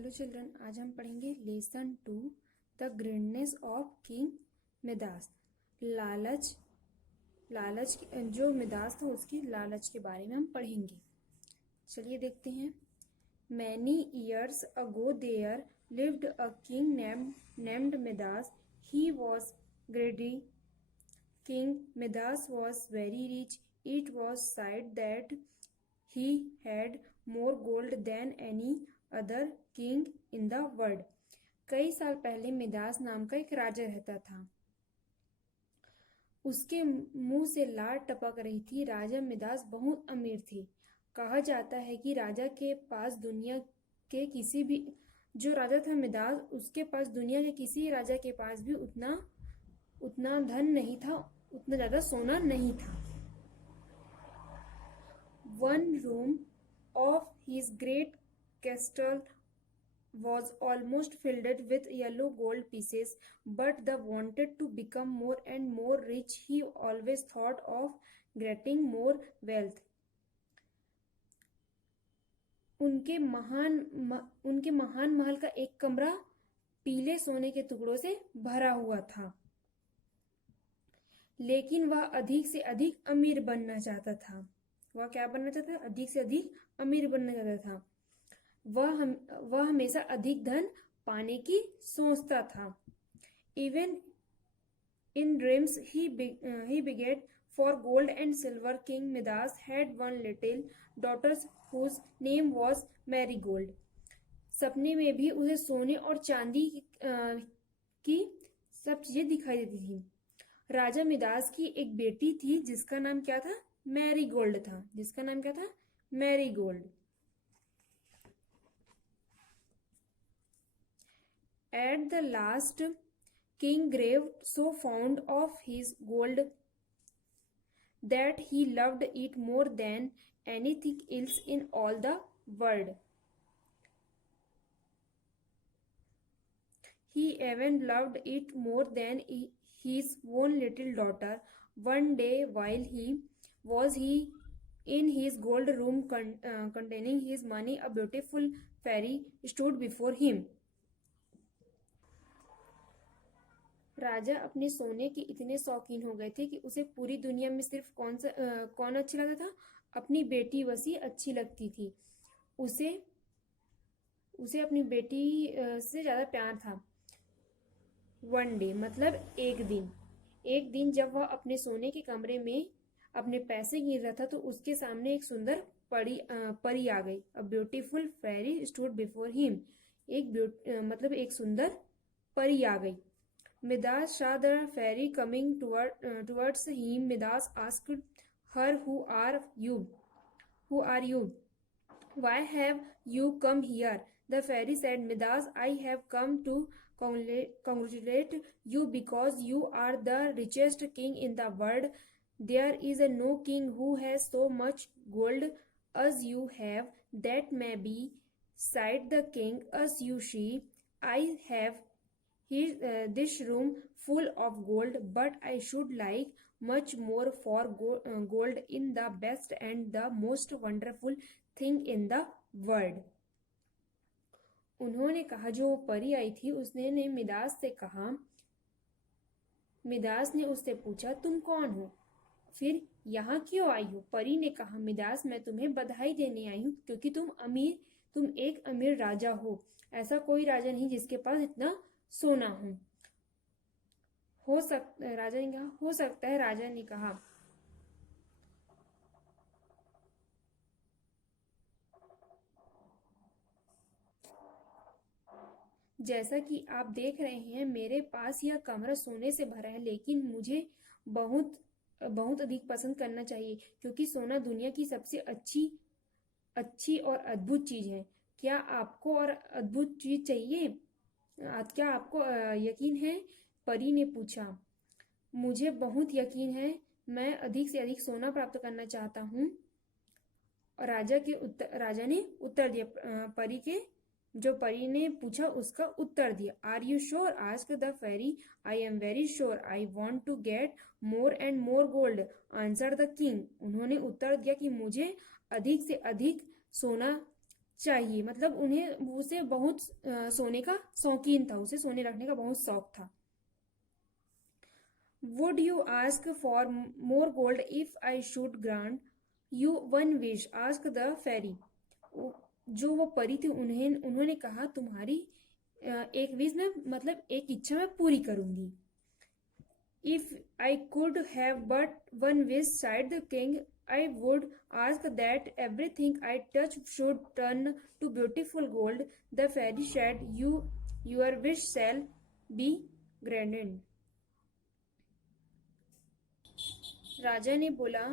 Hello children, आज हम पढ़ेंगे lesson 2 the greatness of king Midas. लालच जो मिदास था उसकी लालच के बारे में हम पढ़ेंगे। चलिए देखते हैं। Many years ago there lived a king named Midas. He was greedy. King Midas was very rich. It was said that he had more gold than any other king in the world. कई साल पहले Midas नाम का एक राजा रहता था। उसके मुंह से लार टपक रही थी। राजा मिदास बहुत अमीर थे। कहा जाता है कि राजा के पास दुनिया के किसी भी जो राजा था मिदास, उसके पास दुनिया के किसी राजा के पास भी उतना धन नहीं था, उतना ज्यादा सोना नहीं था। One room of his great castle was almost filled with yellow gold pieces, but the wanted to become more and more rich, he always thought of getting more wealth. उनके महान महल का एक कमरा पीले सोने के टुकड़ों से भरा हुआ था, लेकिन वह अधिक से अधिक अमीर बनना चाहता था। वह क्या बनना चाहता था? अधिक से अधिक अमीर बनना चाहता था। वह हमेशा अधिक धन पाने की सोचता था। Even in dreams he begged for gold and silver. King Midas had one little daughter whose name was Marigold. सपने में भी उसे सोने और चांदी की सब चीजें दिखाई देती थी। राजा मिदास की एक बेटी थी जिसका नाम क्या था? मैरीगोल्ड था। जिसका नाम क्या था? Marigold. At the last, King grew so fond of his gold that he loved it more than anything else in all the world. He even loved it more than his own little daughter. One day, while he was in his gold room containing his money, a beautiful fairy stood before him. राजा अपने सोने के इतने शौकीन हो गए थे कि उसे पूरी दुनिया में सिर्फ कौन अच्छी लगता था? अपनी बेटी वसी अच्छी लगती थी। उसे अपनी बेटी से ज्यादा प्यार था। वन डे मतलब एक दिन जब वह अपने सोने के कमरे में अपने पैसे गिन रहा था तो उसके सामने एक सुंदर परी आ गई। A beautiful fairy stood before him. एक सुंदर परी आ गई। Midas saw the fairy coming towards him. Midas asked her, "Who are you? Who are you? Why have you come here?" The fairy said, "Midas, I have come to congratulate you because you are the richest king in the world. There is no king who has so much gold as you have. That may be, said the king, as you see, I have this room full of gold, but I should like much more for gold in the best and the most wonderful thing in the world." उन्होंने कहा, जो परी आई थी उसने Midas से कहा। Midas ने उससे पूछा, तुम कौन हो? फिर यहाँ क्यों आई हो? परी ने कहा, मिदास, मैं तुम्हें बधाई देने आई हूँ क्योंकि तुम एक अमीर राजा हो। ऐसा कोई राजा नहीं जिसके पास इतना सोना हो सकता है। राजा ने कहा जैसा कि आप देख रहे हैं, मेरे पास यह कमरा सोने से भरा है, लेकिन मुझे बहुत बहुत अधिक पसंद करना चाहिए क्योंकि सोना दुनिया की सबसे अच्छी और अद्भुत चीज है। क्या आपको और अद्भुत चीज चाहिए? क्या आपको यकीन है? परी ने पूछा। मुझे बहुत यकीन है। मैं अधिक से अधिक सोना प्राप्त करना चाहता हूँ। राजा ने उत्तर दिया। जो परी ने पूछा उसका उत्तर दिया। Are you sure? Asked the fairy. I am very sure. I want to get more and more gold, answered the king. उन्होंने उत्तर दिया कि मुझे अधिक से अधिक सोना चाहिए, मतलब उन्हें उसे बहुत सोने का शौकीन था, उसे सोने रखने का बहुत शौक था। Would you ask for more gold if I should grant you one wish, ask the fairy. जो वो परी थी उन्होंने कहा तुम्हारी एक विश में, मतलब एक इच्छा मैं पूरी करूंगी। If I could have but one wish, sighed the king, I would ask that everything I touch should turn to beautiful gold. The fairy said, your wish shall be granted. राजा ने बोला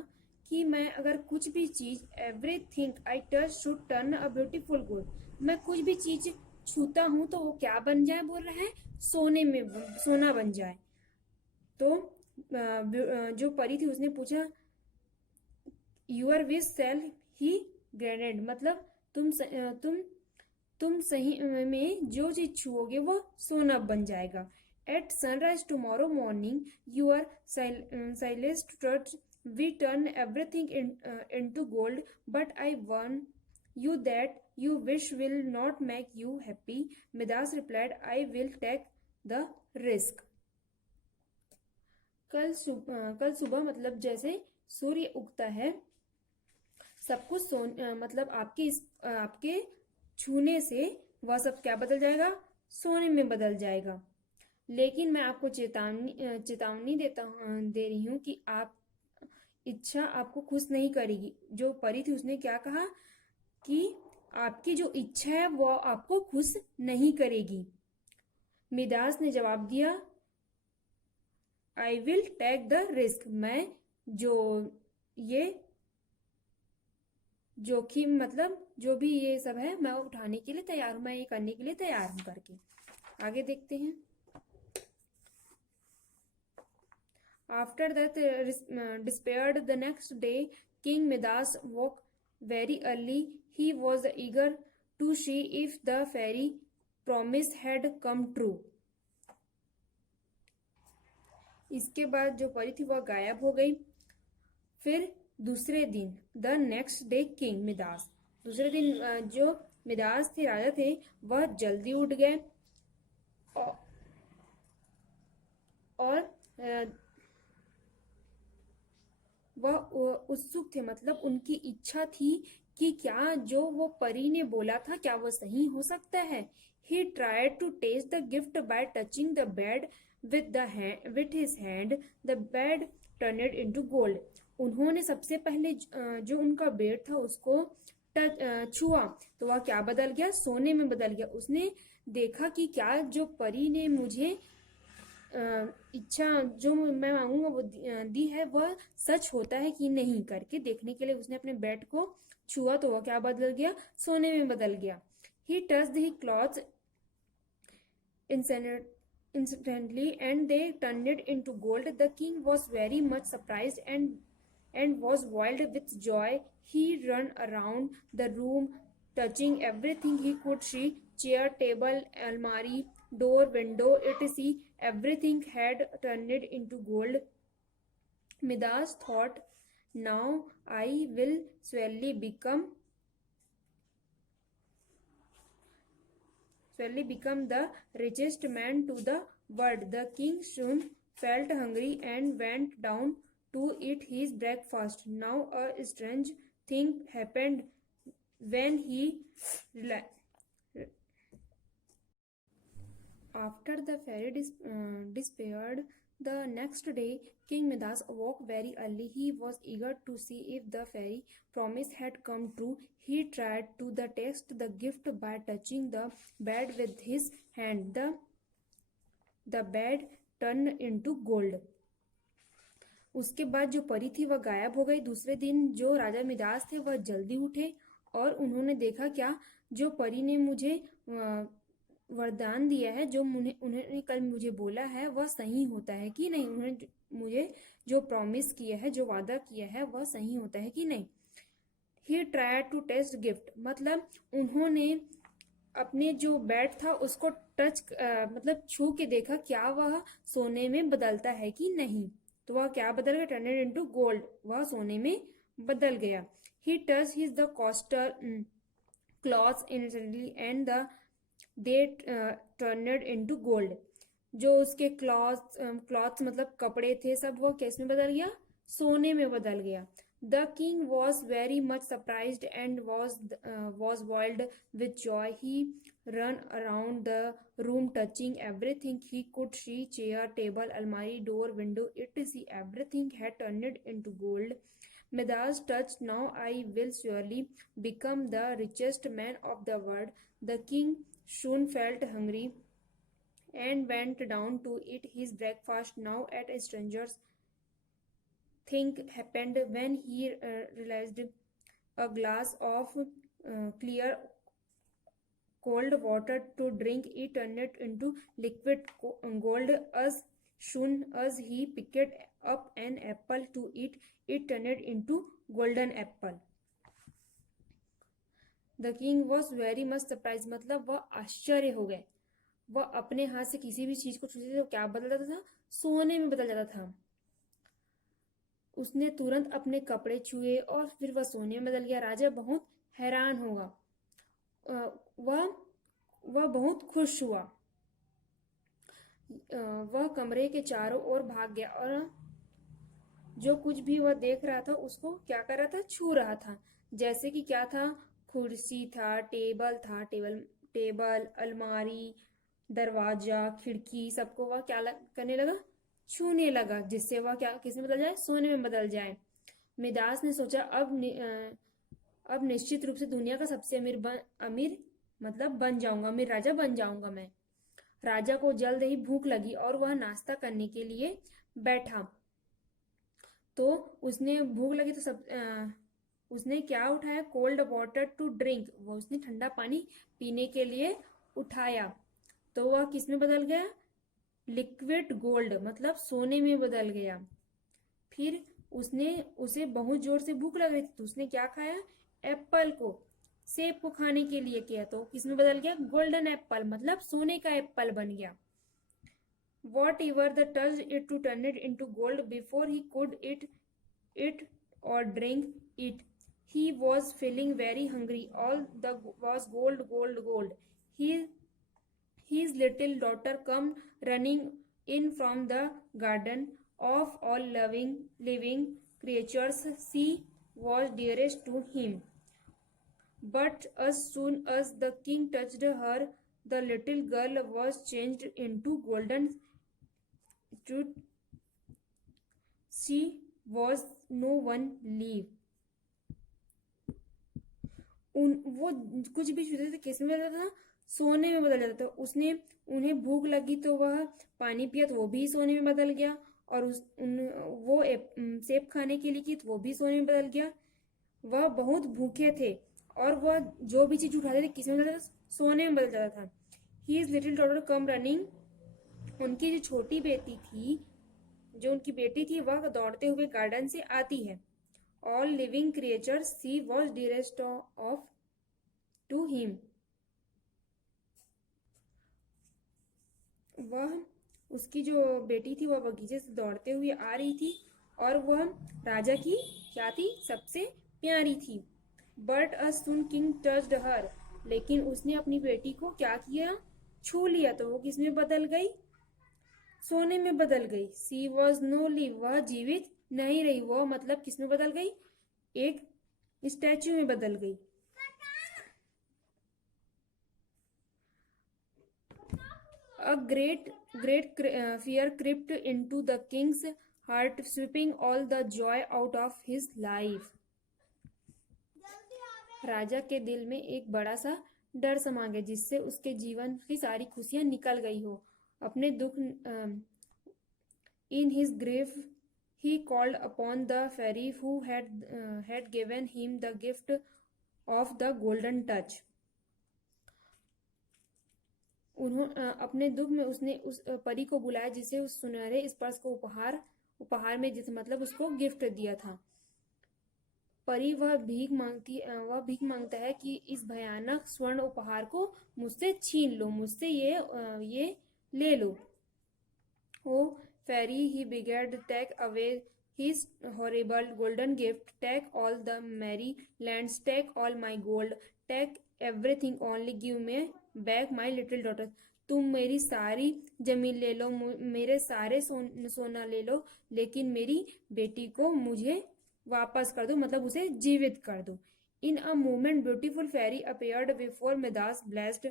कि मैं अगर कुछ भी चीज, everything I touch should turn a beautiful gold, मैं कुछ भी चीज छूता हूं तो वो क्या बन जाए, बोल रहा है सोना बन जाए। तो जो परी थी उसने पूछा your wish shall he granted, मतलब तुम सही में जो चीज छुओगे वो सोना बन जाएगा। At sunrise tomorrow morning your slightest trust we turn everything into gold, but I warn you that your wish will not make you happy. Midas replied, I will take the risk. कल सुबह मतलब जैसे सूर्य उगता है सब कुछ मतलब आपके छूने से वह सब क्या बदल जाएगा, सोने में बदल जाएगा। लेकिन मैं आपको चेतावनी दे रही हूँ कि आप इच्छा आपको खुश नहीं करेगी। जो परी थी उसने क्या कहा कि आपकी जो इच्छा है वो आपको खुश नहीं करेगी। मिदास ने जवाब दिया, I will take the risk, मैं ये जोखिम, मतलब जो भी ये सब है मैं उठाने के लिए तैयार हूं, मैं ये करने के लिए तैयार हूं करके। आगे देखते हैं। After that disappeared the next day king Midas woke very early, he was eager to see if the fairy promise had come true. इसके बाद जो परी थी वह गायब हो गई। फिर दूसरे दिन the next day king Midas, दूसरे दिन जो मिदास थे राजा थे वह जल्दी उठ गए और वह उत्सुक थे, मतलब उनकी इच्छा थी कि क्या जो वो परी ने बोला था क्या वो सही हो सकता है। He tried to taste the gift by touching the bed with his hand. The bed turned into gold. उन्होंने सबसे पहले जो उनका बेड था उसको छुआ तो वह क्या बदल गया, सोने में बदल गया। उसने देखा कि क्या जो परी ने मुझे इच्छा जो मैं मांगूंगा वो दी है वह सच होता है कि नहीं, करके देखने के लिए उसने अपने बेड को छुआ तो वह क्या बदल गया, सोने में बदल गया। He touched his clothes instantly and they turned it into gold. The king was very much surprised and was wild with joy. He ran around the room touching everything he could see, chair, table, almari, door, window, etc. Everything had turned into gold. Midas thought, now I will surely become the richest man to the world. The king soon felt hungry and went down to eat his breakfast. Now a strange thing happened when he after the fairy disappeared the next day, King Midas awoke very early. He was eager to see if the fairy promise had come true. He tried to taste the gift by touching the bed with his hand. The bed turned into gold. उसके बाद जो परी थी वह गायब हो गई। दूसरे दिन जो राजा मिदास थे वह जल्दी उठे और उन्होंने देखा क्या जो परी ने मुझे वरदान दिया है, जो उन्होंने कल मुझे बोला है वह सही होता है कि नहीं, उन्होंने मुझे जो प्रॉमिस किया है, जो वादा किया है वह सही होता है कि नहीं। He tried to test gift, मतलब उन्होंने अपने जो बेड था उसको मतलब छू के देखा क्या वह सोने में बदलता है कि नहीं, तो वह क्या बदल गया, टर्न इनटू गोल्ड, वह सोने में बदल गया। He touched his the coster cloths instantly and they turned into gold. जो उसके क्लॉथ्स मतलब कपड़े थे सब वो किस में बदल गया, सोने में बदल गया. The king was very much surprised and was wild with joy. He ran around the room touching everything he could see, chair, table, almari, door, window. Everything had turned into gold. Midas touched, now I will surely become the richest man of the world. The king soon felt hungry and went down to eat his breakfast. Now at a stranger's thing happened when he realized a glass of clear cold water to drink. It turned into liquid gold. As soon as he picked up an apple to eat, it turned into golden apple. The king was very much surprised. मतलब वह आश्चर्य हो गए. वह अपने हाथ से किसी भी चीज को छूते थे तो क्या बदल जाता था, सोने में बदल जाता था. उसने तुरंत अपने कपड़े छुए और फिर वह सोने में बदल गया. राजा बहुत हैरान होगा. वह बहुत खुश हुआ. वह कमरे के चारों ओर भाग गया और जो कुछ भी वह देख रहा था उसको क्या कर रहा था, छू रहा था. जैसे कि क्या था, कुर्सी था, टेबल, अलमारी, दरवाजा, खिड़की, सबको वह क्या करने लगा, छूने लगा, जिससे वह क्या किस में बदल जाए, सोने में बदल जाए. मिदास ने सोचा अब निश्चित रूप से दुनिया का सबसे अमीर मतलब बन जाऊंगा, अमीर राजा बन जाऊंगा मैं. राजा को जल्द ही भूख लगी और वह नाश्ता करने के लिए बैठा. तो उसने भूख लगी तो उसने क्या उठाया, कोल्ड वाटर टू ड्रिंक. वो उसने ठंडा पानी पीने के लिए उठाया. तो वह किस में बदल गया, लिक्विड गोल्ड मतलब सोने में बदल गया. फिर उसे बहुत जोर से भूख लग रही थी तो उसने क्या खाया, एप्पल को, सेब को खाने के लिए किया. तो किस में बदल गया, गोल्डन एप्पल मतलब सोने का एप्पल बन गया. Whatever the touched it to turn it into gold before he could eat it or drink it. He was feeling very hungry. All the was gold. His little daughter come running in from the garden. Of all living creatures, she was dearest to him. But as soon as the king touched her, the little girl was changed into golden. She was no one leave. वो कुछ भी छूते थे किस में बदल जाता था, सोने में बदल जाता था. उसने उन्हें भूख लगी तो वह पानी पिया तो वो भी सोने में बदल गया. और वो सेब खाने के लिए की तो वो भी सोने में बदल गया. वह बहुत भूखे थे और वह जो भी चीज उठाते थे किस में बदल जाता था, सोने में बदल जाता था. His little daughter come running. उनकी जो छोटी बेटी थी, जो उनकी बेटी थी वह दौड़ते हुए गार्डन से आती है. All living creatures, she was dearest of to him. वह उसकी जो बेटी थी वह बगीचे से दौड़ते हुए आ रही थी और वह राजा की क्या थी, सबसे प्यारी थी. But as soon king touched her, लेकिन उसने अपनी बेटी को क्या किया, छू लिया तो वो किस में बदल गई, सोने में बदल गई. She was no live, वह जीवित नहीं रही. वह मतलब किस में बदल गई, एक स्टैच्यू में बदल गई. A great fear crept into the king's heart, sweeping all the joy out of his life. राजा के दिल में एक बड़ा सा डर समा गया जिससे उसके जीवन की सारी खुशियां निकल गई हो. अपने दुख in his grief he called upon the fairy who had given him the gift of the golden touch. अपने दुख में उसने उस परी को बुलाया जिसे उस सुनहरे स्पर्श को उपहार में जिस मतलब उसको गिफ्ट दिया था. परी वह भीख मांगता है कि इस भयानक स्वर्ण उपहार को मुझसे छीन लो, मुझसे ये ले लो. Oh fairy, he begged, take away his horrible golden gift, take all the merry lands, take all my gold, take everything, only give me back my little daughter. तुम मेरी सारी जमीन ले लो, मेरे सारे सोना ले लो, लेकिन मेरी बेटी को मुझे वापस कर दो, मतलब उसे जीवित कर दो। In a moment beautiful fairy appeared before Midas blessed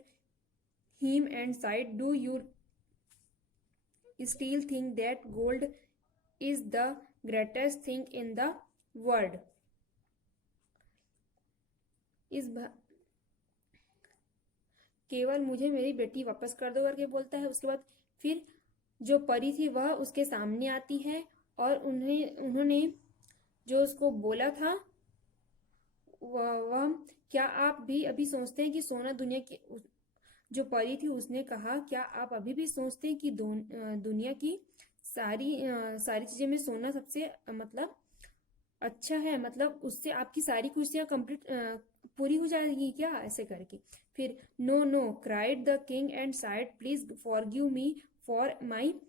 him and said, do you still think that gold is the greatest thing in the world? इस केवल मुझे मेरी बेटी वापस कर दो करके बोलता है। उसके बाद फिर जो परी थी वह उसके सामने आती है और उन्होंने जो उसको बोला था वह क्या आप भी अभी सोचते हैं कि सोना दुनिया की, जो परी थी उसने कहा, क्या आप अभी भी सोचते हैं कि दुनिया की सारी चीजें में सोना सबसे मतलब अच्छा है, मतलब उससे आपकी सारी खुशियां कंप्लीट पूरी हो जाएगी क्या, ऐसे करके। फिर no no cried the king and sighed, please forgive me for my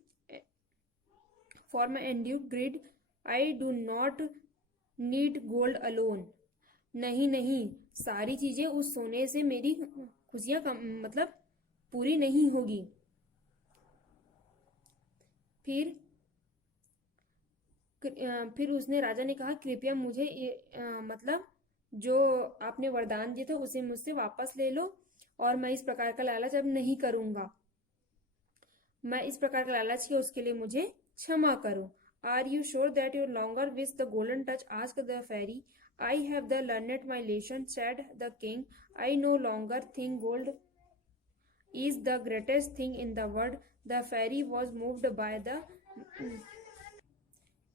undue greed, I do not need gold alone. नहीं नहीं, सारी चीजें उस सोने से मेरी खुशियां मतलब पूरी नहीं होगी। फिर उसने राजा ने कहा, कृपया मुझे मतलब जो आपने वरदान दिया था उसे मुझसे वापस ले लो, और मैं इस प्रकार का लालच अब नहीं करूंगा। मैं इस प्रकार का लालच किया, उसके लिए मुझे क्षमा करो। Are you sure that you longer wish the golden touch, asked the fairy. I have the learned my lesson, said the king. I no longer think gold is the greatest thing in the world. The fairy was moved by the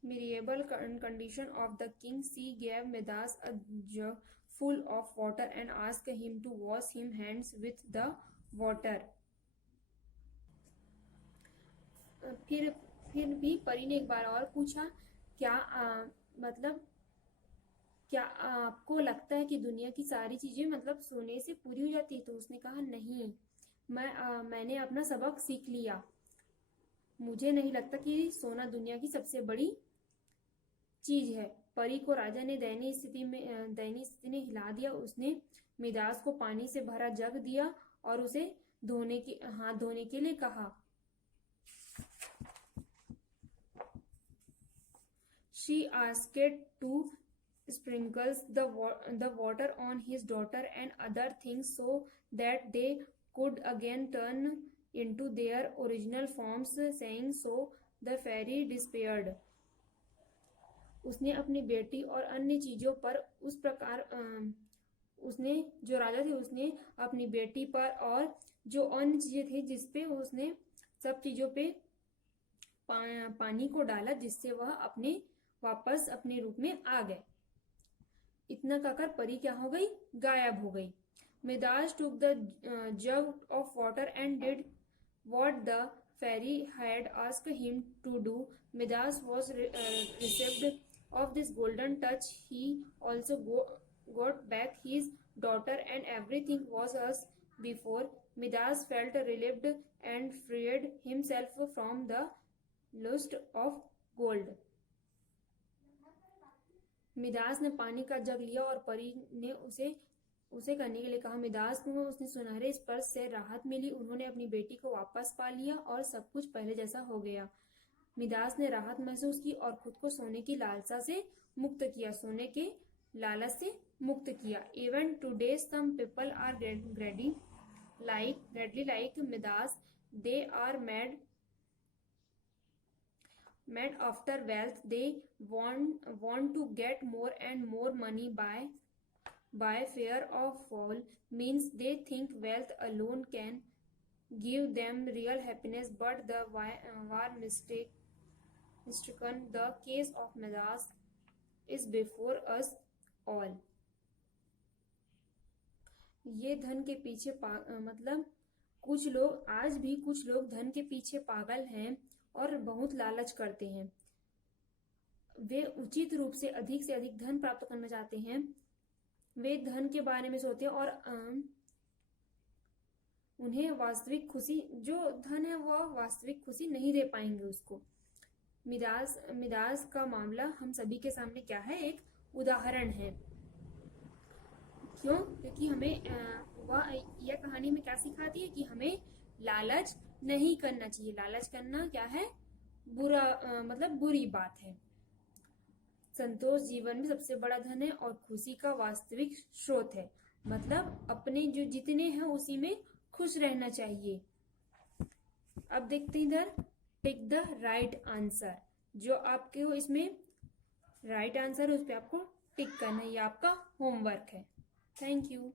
miserable condition of the king. She gave Midas a jug full of water and asked him to wash his hands with the water. फिर भी परी ने एक बार और पूछा, क्या मतलब क्या आपको लगता है कि दुनिया की सारी चीजें मतलब सोने से पूरी हो जाती है? तो उसने कहा, नहीं, मैंने अपना सबक सीख लिया। मुझे नहीं लगता कि सोना दुनिया की सबसे बड़ी चीज है। परी को राजा ने दयनीय स्थिति ने हिला दिया। उसने मिदास को पानी से भरा जग दिया और उसे हाथ धोने के लिए कहा। She asked to sprinkle the water on his daughter and other things so that they could again turn into their original forms, saying so the fairy despaired. उसने अपनी बेटी और अन्य चीजों पर उस प्रकार उसने जो राजा थे उसने अपनी बेटी पर और जो अन्य चीजें थी जिसपे उसने सब चीजों पे पानी को डाला, जिससे वह वापस अपने रूप में आ गए। इतना कहकर परी क्या हो गई? गायब हो गई। Midas took the jug of water and did what the fairy had asked him to do. Midas was received of this golden touch. He also got back his daughter and everything was as before. Midas felt relieved and freed himself from the lust of gold. Midas ने पानी का जग लिया और परी ने उसे करने के लिए कहा। मिदास को उसने सुनहरे स्पर्श से राहत मिली। उन्होंने अपनी बेटी को वापस पा लिया और सब कुछ पहले जैसा हो गया। मिदास ने राहत महसूस की और खुद को सोने की लालसा से मुक्त किया, सोने के लालच से मुक्त किया। Even today some people are greedy like Midas. They are mad after wealth. They want to get more and more money by fear of fall, means they think wealth alone can give them real happiness, but the war mistaken. The case of Midas is before us all. ये धन के पीछे मतलब आज भी कुछ लोग धन के पीछे पागल हैं और बहुत लालच करते हैं। वे उचित रूप से अधिक धन प्राप्त करना चाहते हैं। वे धन के बारे में सोचते हैं और उन्हें वास्तविक खुशी, जो धन है वह वास्तविक खुशी नहीं दे पाएंगे उसको। मिदास का मामला हम सभी के सामने क्या है? एक उदाहरण है। क्यों? क्योंकि हमें यह कहानी में क्या सिखाती है कि हमें लालच नहीं करना चाहिए। लालच करना क्या है? बुरा, मतलब बुरी बात है। संतोष जीवन में सबसे बड़ा धन है और खुशी का वास्तविक स्रोत है। मतलब अपने जो जितने हैं उसी में खुश रहना चाहिए। अब देखते हैं इधर, टिक द राइट आंसर। जो आपके हो इसमें राइट आंसर है उस पर आपको टिक करना है, ये आपका होमवर्क है। Thank you.